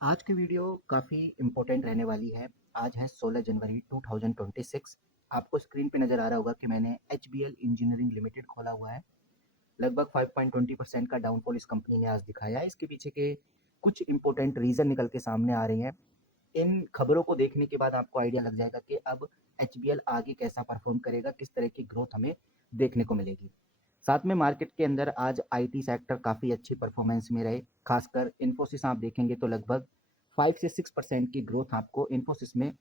आज की वीडियो काफ़ी इम्पोर्टेंट रहने वाली है। आज है 16 जनवरी 2026। आपको स्क्रीन पे नज़र आ रहा होगा कि मैंने एचबीएल इंजीनियरिंग लिमिटेड खोला हुआ है। लगभग 5.20% का डाउनफॉल इस कंपनी ने आज दिखाया है। इसके पीछे के कुछ इम्पोर्टेंट रीज़न निकल के सामने आ रहे हैं। इन खबरों को देखने के बाद आपको आइडिया लग जाएगा कि अब एचबीएल आगे कैसा परफॉर्म करेगा, किस तरह की ग्रोथ हमें देखने को मिलेगी। साथ में मार्केट के अंदर आज आईटी सेक्टर काफ़ी अच्छी परफॉर्मेंस में रहे। खासकर इन्फोसिस आप देखेंगे तो लगभग 5 से 6% की ग्रोथ आपको इन्फोसिस में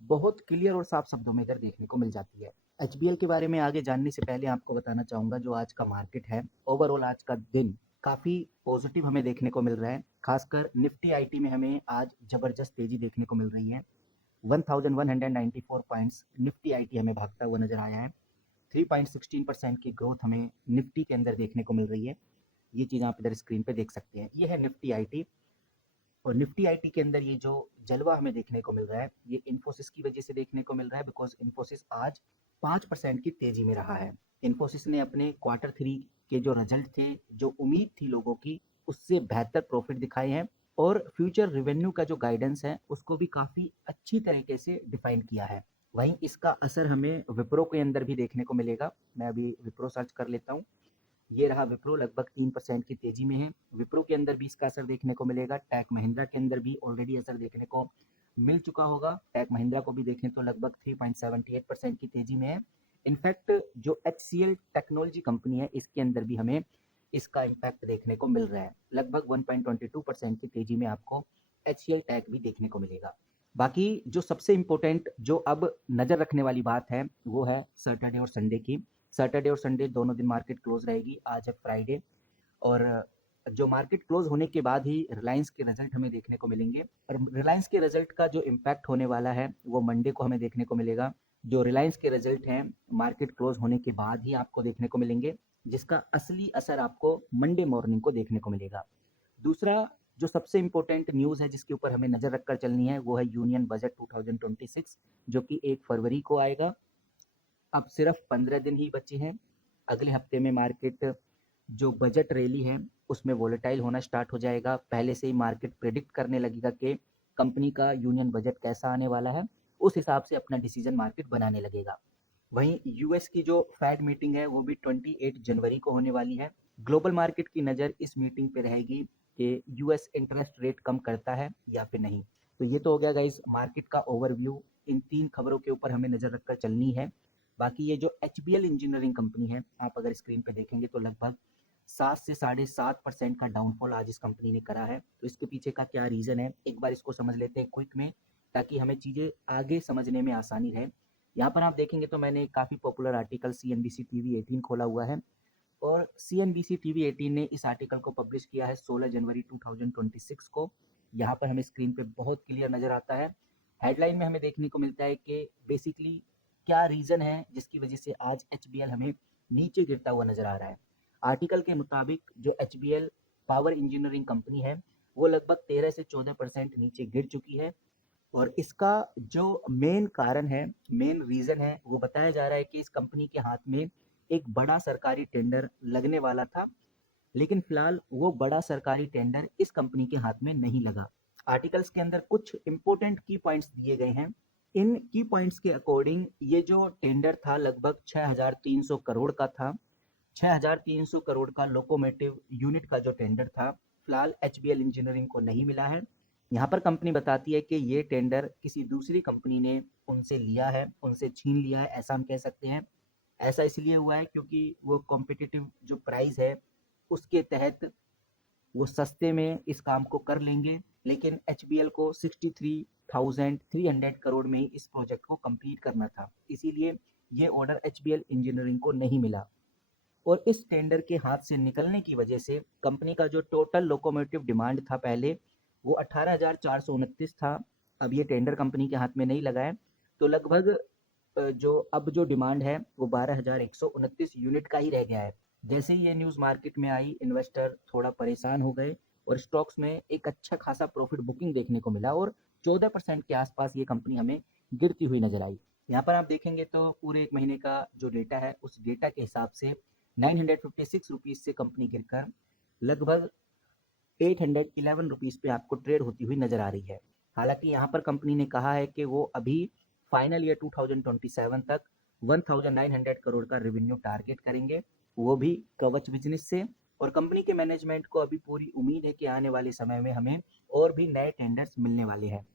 बहुत क्लियर और साफ शब्दों में इधर देखने को मिल जाती है। एचबीएल के बारे में आगे जानने से पहले आपको बताना चाहूँगा जो आज का मार्केट है, ओवरऑल आज का दिन काफ़ी पॉजिटिव हमें देखने को मिल रहा है। खासकर निफ्टी आईटी में हमें आज ज़बरदस्त तेज़ी देखने को मिल रही है। 1194 पॉइंट्स निफ्टी आईटी हमें भागता हुआ नजर आया है। 3.16% की ग्रोथ हमें निफ्टी के अंदर देखने को मिल रही है। ये चीज़ आप इधर स्क्रीन पे देख सकते हैं। ये है निफ्टी आईटी और निफ्टी आईटी के अंदर ये जो जलवा हमें देखने को मिल रहा है ये इन्फोसिस की वजह से देखने को मिल रहा है, बिकॉज इन्फोसिस आज 5% की तेजी में रहा है। इन्फोसिस ने अपने क्वार्टर 3 के जो रिजल्ट थे, जो उम्मीद थी लोगों की, उससे बेहतर प्रॉफिट दिखाए हैं और फ्यूचर रेवेन्यू का जो गाइडेंस है उसको भी काफ़ी अच्छी तरीके से डिफाइन किया है। वहीं इसका असर हमें विप्रो के अंदर भी देखने को मिलेगा। मैं अभी विप्रो सर्च कर लेता हूँ। ये रहा विप्रो, लगभग 3% की तेजी में है। विप्रो के अंदर भी इसका असर देखने को मिलेगा। टेक महिंद्रा के अंदर भी ऑलरेडी असर देखने को मिल चुका होगा। टेक महिंद्रा को भी देखें तो लगभग 3.78% की तेजी में है। इनफैक्ट जो HCL टेक्नोलॉजी कंपनी है इसके अंदर भी हमें इसका इम्पैक्ट देखने को मिल रहा है। लगभग 1.22% की तेजी में आपको HCL टेक भी देखने को मिलेगा। बाकी जो सबसे इम्पोर्टेंट जो अब नज़र रखने वाली बात है वो है सैटरडे और संडे की। सैटरडे और संडे दोनों दिन मार्केट क्लोज रहेगी। आज है फ्राइडे और जो मार्केट क्लोज होने के बाद ही रिलायंस के रिजल्ट हमें देखने को मिलेंगे और रिलायंस के रिजल्ट का जो इम्पैक्ट होने वाला है वो मंडे को हमें देखने को मिलेगा। जो रिलायंस के रिजल्ट हैं मार्केट क्लोज होने के बाद ही आपको देखने को मिलेंगे, जिसका असली असर आपको मंडे मॉर्निंग को देखने को मिलेगा। दूसरा जो सबसे इम्पोर्टेंट न्यूज़ है जिसके ऊपर हमें नज़र रखकर चलनी है वो है यूनियन बजट 2026, जो कि 1 फरवरी को आएगा। अब सिर्फ 15 दिन ही बचे हैं। अगले हफ्ते में मार्केट जो बजट रैली है उसमें वोलेटाइल होना स्टार्ट हो जाएगा। पहले से ही मार्केट प्रेडिक्ट करने लगेगा कि कंपनी का यूनियन बजट कैसा आने वाला है, उस हिसाब से अपना डिसीजन मार्केट बनाने लगेगा। वहीं यूएस की जो फैड मीटिंग है वो भी 28 जनवरी को होने वाली है। ग्लोबल मार्केट की नज़र इस मीटिंग पे रहेगी कि यूएस इंटरेस्ट रेट कम करता है या फिर नहीं। तो ये तो हो गया गाइज मार्केट का ओवरव्यू। इन 3 खबरों के ऊपर हमें नज़र रखकर चलनी है। बाकी ये जो HBL इंजीनियरिंग कंपनी है, आप अगर स्क्रीन पे देखेंगे तो लगभग 7 से 7.5% का डाउनफॉल आज इस कंपनी ने करा है। तो इसके पीछे का क्या रीज़न है, एक बार इसको समझ लेते हैं क्विक में, ताकि हमें चीज़ें आगे समझने में आसानी रहे। यहाँ पर आप देखेंगे तो मैंने काफ़ी पॉपुलर आर्टिकल CNBC TV18 खोला हुआ है और CNBC TV18 ने इस आर्टिकल को पब्लिश किया है 16 जनवरी 2026 को। यहाँ पर हमें स्क्रीन पे बहुत क्लियर नज़र आता है। हेडलाइन में हमें देखने को मिलता है कि बेसिकली क्या रीज़न है जिसकी वजह से आज HBL हमें नीचे गिरता हुआ नज़र आ रहा है। आर्टिकल के मुताबिक जो HBL पावर इंजीनियरिंग कंपनी है वो लगभग 13 से 14% नीचे गिर चुकी है और इसका जो मेन कारण है, मेन रीज़न है, वो बताया जा रहा है कि इस कंपनी के हाथ में एक बड़ा सरकारी टेंडर लगने वाला था, लेकिन फिलहाल वो बड़ा सरकारी टेंडर इस कंपनी के हाथ में नहीं लगा। आर्टिकल्स के अंदर कुछ इंपॉर्टेंट की पॉइंट्स दिए गए हैं। इन की पॉइंट्स के अकॉर्डिंग ये जो टेंडर था लगभग 6300 करोड़ का था। 6300 करोड़ का लोकोमोटिव यूनिट का जो टेंडर था फिलहाल HBL इंजीनियरिंग को नहीं मिला है। यहाँ पर कंपनी बताती है कि ये टेंडर किसी दूसरी कंपनी ने उनसे लिया है, उनसे छीन लिया है, ऐसा हम कह सकते हैं। ऐसा इसलिए हुआ है क्योंकि वो कॉम्पिटिटिव जो प्राइस है उसके तहत वो सस्ते में इस काम को कर लेंगे, लेकिन HBL को 63,300 करोड़ में ही इस प्रोजेक्ट को कंप्लीट करना था, इसीलिए ये ऑर्डर HBL इंजीनियरिंग को नहीं मिला। और इस टेंडर के हाथ से निकलने की वजह से कंपनी का जो टोटल लोकोमोटिव डिमांड था पहले वो 18,429 था। अब ये टेंडर कंपनी के हाथ में नहीं लगा है, तो लगभग जो अब जो डिमांड है वो 12,129 यूनिट का ही रह गया है। जैसे ही ये न्यूज़ मार्केट में आई इन्वेस्टर थोड़ा परेशान हो गए और स्टॉक्स में एक अच्छा खासा प्रॉफिट बुकिंग देखने को मिला और 14% के आसपास ये कंपनी हमें गिरती हुई नजर आई। यहाँ पर आप देखेंगे तो पूरे 1 महीने का जो डेटा है उस डेटा के हिसाब से 956 रुपीज़ से कंपनी गिरकर लगभग 811 रुपीज़ पे आपको ट्रेड होती हुई नज़र आ रही है। हालांकि यहाँ पर कंपनी ने कहा है कि वो अभी फाइनल ईयर 2027 तक 1900 करोड़ का रेवेन्यू टारगेट करेंगे, वो भी कवच बिजनेस से। और कंपनी के मैनेजमेंट को अभी पूरी उम्मीद है कि आने वाले समय में हमें और भी नए टेंडर्स मिलने वाले हैं।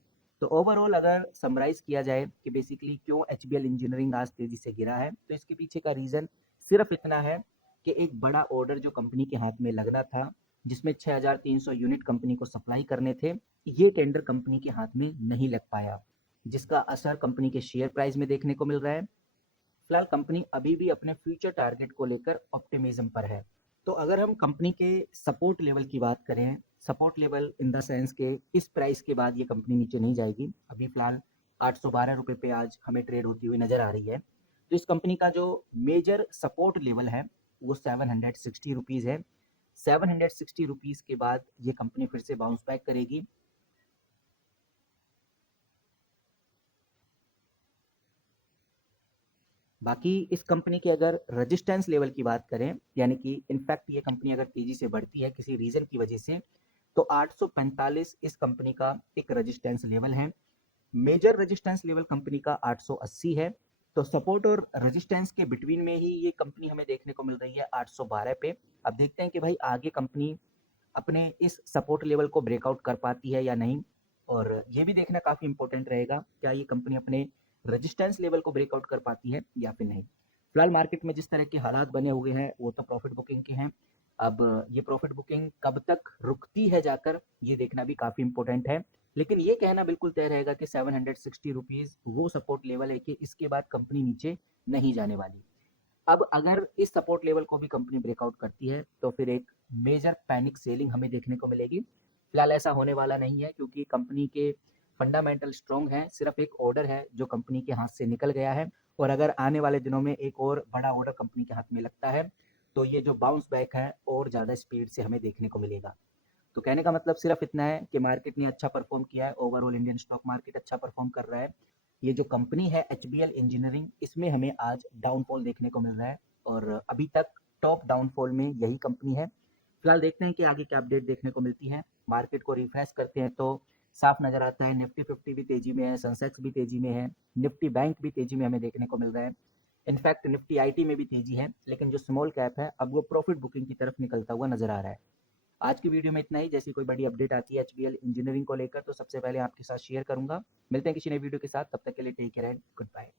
तो ओवरऑल अगर समराइज किया जाए कि बेसिकली क्यों एचबीएल इंजीनियरिंग आज तेजी से गिरा है, तो इसके पीछे का रीजन सिर्फ इतना है कि एक बड़ा ऑर्डर जो कंपनी के हाथ में लगना था, जिसमें 6300 यूनिट कंपनी को सप्लाई करने थे, ये टेंडर कंपनी के हाथ में नहीं लग पाया, जिसका असर कंपनी के शेयर प्राइस में देखने को मिल रहा है। फिलहाल कंपनी अभी भी अपने फ्यूचर टारगेट को लेकर ऑप्टिमिज्म पर है। तो अगर हम कंपनी के सपोर्ट लेवल की बात करें, support level in the sense के इस प्राइस के बाद ये कंपनी नीचे नहीं जाएगी। अभी फिलहाल 812 रुपये पे आज हमें ट्रेड होती हुई नजर आ रही है। तो इस कंपनी का जो मेजर सपोर्ट लेवल है वो 760 रुपीज़ है। 760 रुपीज़ के बाद ये कंपनी फिर से बाउंस बैक करेगी। बाकी इस कंपनी के अगर रेजिस्टेंस लेवल की बात करें, यानी कि इनफैक्ट ये कंपनी अगर तेजी से बढ़ती है किसी रीजन की वजह से, तो 845 इस कंपनी का एक रेजिस्टेंस लेवल है। मेजर रेजिस्टेंस लेवल कंपनी का 880 है। तो सपोर्ट और रेजिस्टेंस के बिटवीन में ही ये कंपनी हमें देखने को मिल रही है 812 पे। अब देखते हैं कि भाई आगे कंपनी अपने इस सपोर्ट लेवल को ब्रेकआउट कर पाती है या नहीं। और ये भी देखना काफ़ी इंपॉर्टेंट रहेगा, क्या ये कंपनी अपने रेजिस्टेंस लेवल को ब्रेकआउट कर पाती है या फिर नहीं। फिलहाल मार्केट में जिस तरह के हालात बने हुए हैं वो तो प्रॉफिट बुकिंग के हैं। अब ये प्रॉफिट बुकिंग कब तक रुकती है जाकर, ये देखना भी काफ़ी इंपॉर्टेंट है। लेकिन ये कहना बिल्कुल तय रहेगा कि 760 रुपीज़ वो सपोर्ट लेवल है कि इसके बाद कंपनी नीचे नहीं जाने वाली। अब अगर इस सपोर्ट लेवल को भी कंपनी ब्रेकआउट करती है तो फिर एक मेजर पैनिक सेलिंग हमें देखने को मिलेगी। फिलहाल ऐसा होने वाला नहीं है क्योंकि कंपनी के फंडामेंटल स्ट्रॉन्ग है। सिर्फ एक ऑर्डर है जो कंपनी के हाथ से निकल गया है, और अगर आने वाले दिनों में एक और बड़ा ऑर्डर कंपनी के हाथ में लगता है तो ये जो बाउंस बैक है और ज़्यादा स्पीड से हमें देखने को मिलेगा। तो कहने का मतलब सिर्फ इतना है कि मार्केट ने अच्छा परफॉर्म किया है, ओवरऑल इंडियन स्टॉक मार्केट अच्छा परफॉर्म कर रहा है। ये जो कंपनी है एचबीएल इंजीनियरिंग, इसमें हमें आज डाउनफॉल देखने को मिल रहा है, और अभी तक टॉप डाउनफॉल में यही कंपनी है। फिलहाल देखते हैं कि आगे क्या अपडेट देखने को मिलती है। मार्केट को रिफ्रेश करते हैं तो साफ नजर आता है निफ्टी 50 भी तेजी में है, सेंसेक्स भी तेजी में है, निफ्टी बैंक भी तेजी में हमें देखने को मिल रहा है। इनफैक्ट निफ्टी आईटी में भी तेजी है, लेकिन जो स्मॉल कैप है अब वो प्रॉफिट बुकिंग की तरफ निकलता हुआ नजर आ रहा है। आज की वीडियो में इतना ही। जैसी कोई बड़ी अपडेट आती है एचबीएल इंजीनियरिंग को लेकर तो सबसे पहले आपके साथ शेयर करूंगा। मिलते हैं किसी नई वीडियो के साथ, तब तक के लिए take care and good bye.